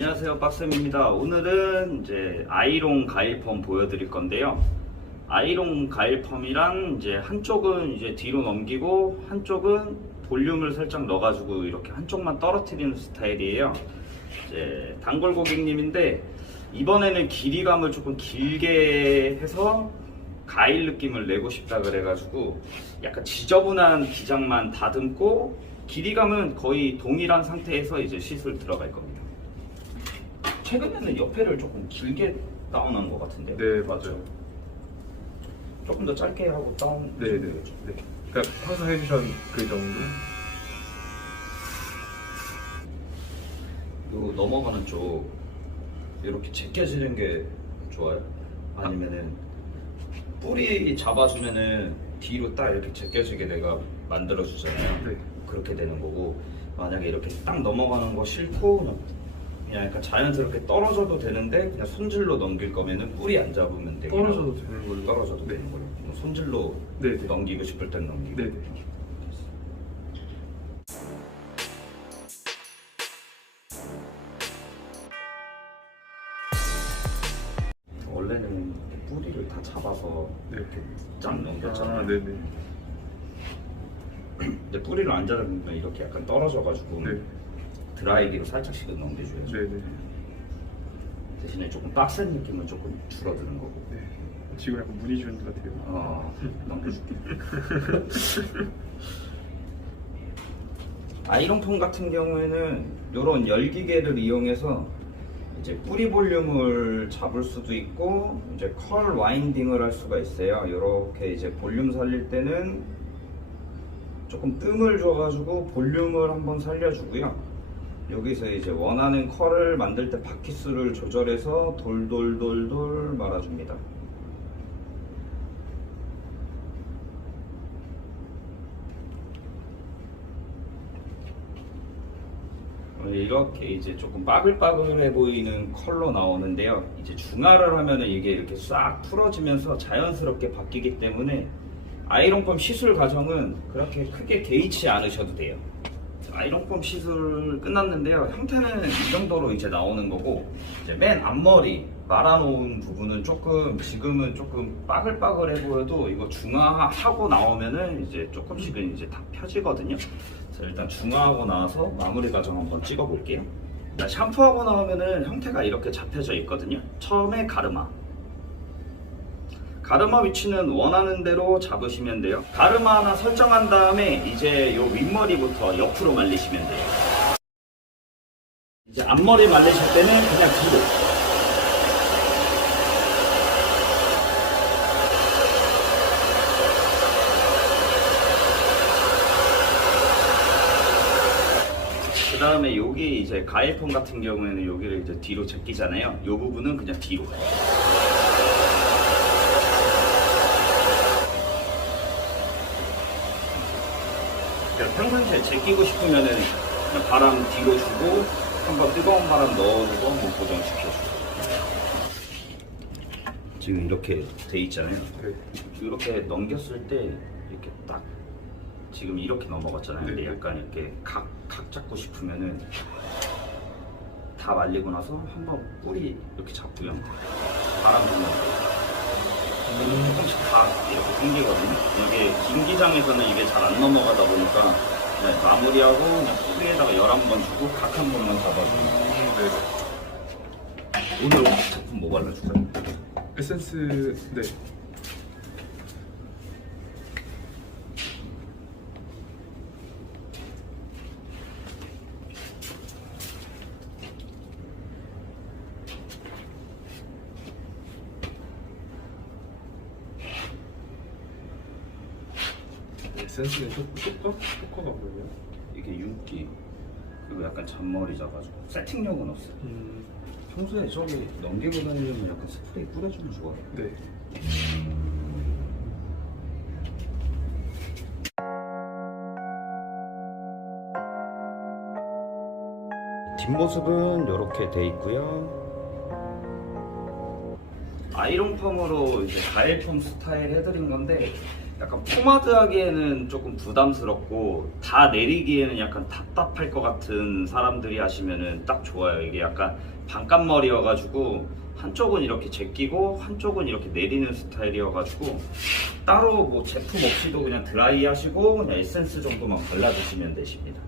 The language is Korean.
안녕하세요 박쌤입니다. 오늘은 이제 아이롱 가일펌 보여드릴 건데요. 아이롱 가일펌이란 이제 한쪽은 이제 뒤로 넘기고 한쪽은 볼륨을 살짝 넣어가지고 이렇게 한쪽만 떨어뜨리는 스타일이에요. 이제 단골 고객님인데 이번에는 길이감을 조금 길게 해서 가일 느낌을 내고 싶다 그래가지고 약간 지저분한 기장만 다듬고 길이감은 거의 동일한 상태에서 이제 시술 들어갈 겁니다. 최근에는 옆에를 조금 길게 다운한 것 같은데요. 네 맞아요. 조금 더 짧게 하고 다운. 네네. 네. 그러니까 항상 해주던 그 정도. 요 넘어가는 쪽 이렇게 제껴지는 게 좋아요. 아니면은 뿌리 잡아주면은 뒤로 딱 이렇게 제껴지게 내가 만들어 주잖아요. 네. 그렇게 되는 거고 만약에 이렇게 딱 넘어가는 거 싫고 그냥 그냥 약간 자연스럽게 떨어져도 되는데 그냥 손질로 넘길 거면은 뿌리 안 잡으면 되고 떨어져도 되는 걸로. 떨어져도 네. 되는 걸로 그냥 손질로 네, 네. 넘기고 싶을 땐 넘기고 네, 네. 원래는 뿌리를 다 잡아서 네. 이렇게 쫙 넘겼잖아요. 아, 네네. 근데 뿌리를 안 잡으면 이렇게 약간 떨어져가지고 네. 드라이기로 살짝씩은 넘겨줘야죠. 네네. 대신에 조금 빡센 느낌은 조금 줄어드는 거고. 네. 지금 약간 무늬 주는 것 같아요. 어, 넘겨줄게. 아이롱폼 같은 경우에는 이런 열기계를 이용해서 이제 뿌리 볼륨을 잡을 수도 있고 이제 컬 와인딩을 할 수가 있어요. 이렇게 이제 볼륨 살릴 때는 조금 뜸을 줘가지고 볼륨을 한번 살려주고요. 여기서 이제 원하는 컬을 만들 때 바퀴수를 조절해서 돌돌돌돌 말아줍니다. 어, 이렇게 이제 조금 빠글빠글해 보이는 컬로 나오는데요. 이제 중화를 하면은 이게 이렇게 싹 풀어지면서 자연스럽게 바뀌기 때문에 아이롱펌 시술 과정은 그렇게 크게 개의치 않으셔도 돼요. 아이롱펌 시술 끝났는데요. 형태는 이 정도로 이제 나오는 거고 이제 맨 앞머리 말아놓은 부분은 조금 지금은 조금 빠글빠글해 보여도 이거 중화하고 나오면은 이제 조금씩은 이제 다 펴지거든요. 자, 일단 중화하고 나와서 마무리 과정 한번 찍어볼게요. 샴푸하고 나오면은 형태가 이렇게 잡혀져 있거든요. 처음에 가르마. 가르마 위치는 원하는 대로 잡으시면 돼요. 가르마 하나 설정한 다음에 이제 요 윗머리부터 옆으로 말리시면 돼요. 이제 앞머리 말리실 때는 그냥 뒤로. 그 다음에 여기 이제 가일폰 같은 경우에는 여기를 이제 뒤로 제끼잖아요. 이 부분은 그냥 뒤로. 그냥 평상시에 제끼고 싶으면은 그냥 바람 뒤로 주고 한번 뜨거운 바람 넣어주고 한번 고정시켜주고. 지금 이렇게 돼 있잖아요. 네. 이렇게 넘겼을 때 이렇게 딱 지금 이렇게 넘어갔잖아요. 근데 네. 약간 이렇게 각, 각 잡고 싶으면은 다 말리고 나서 한번 뿌리 이렇게 잡고요. 바람 불면 그러면 조금씩 다 이렇게 생기거든요. 이게 긴 기장에서는 이게 잘 안 넘어가다 보니까 그냥 마무리하고 그냥 뿌리에다가 11번 주고 각 한 번만 잡아주고 네. 오늘 제품 뭐 발라줄까요? 에센스 네. 센스는 쇼- 쇼커? 쇼커가 뭐예요? 이게 윤기 그리고 약간 잔머리 잡아주고 세팅력은 없어요. 음, 평소에 저기 넘기고 다니려면 약간 스프레이 뿌려주면 좋아요. 네. 뒷모습은 이렇게 돼 있고요. 아이롱 펌으로 이제 가일펌 스타일 해드린 건데 약간 포마드하기에는 조금 부담스럽고 다 내리기에는 약간 답답할 것 같은 사람들이 하시면은 딱 좋아요. 이게 약간 반값 머리여가지고 한쪽은 이렇게 제끼고 한쪽은 이렇게 내리는 스타일이어가지고 따로 뭐 제품 없이도 그냥 드라이 하시고 그냥 에센스 정도만 발라주시면 되십니다.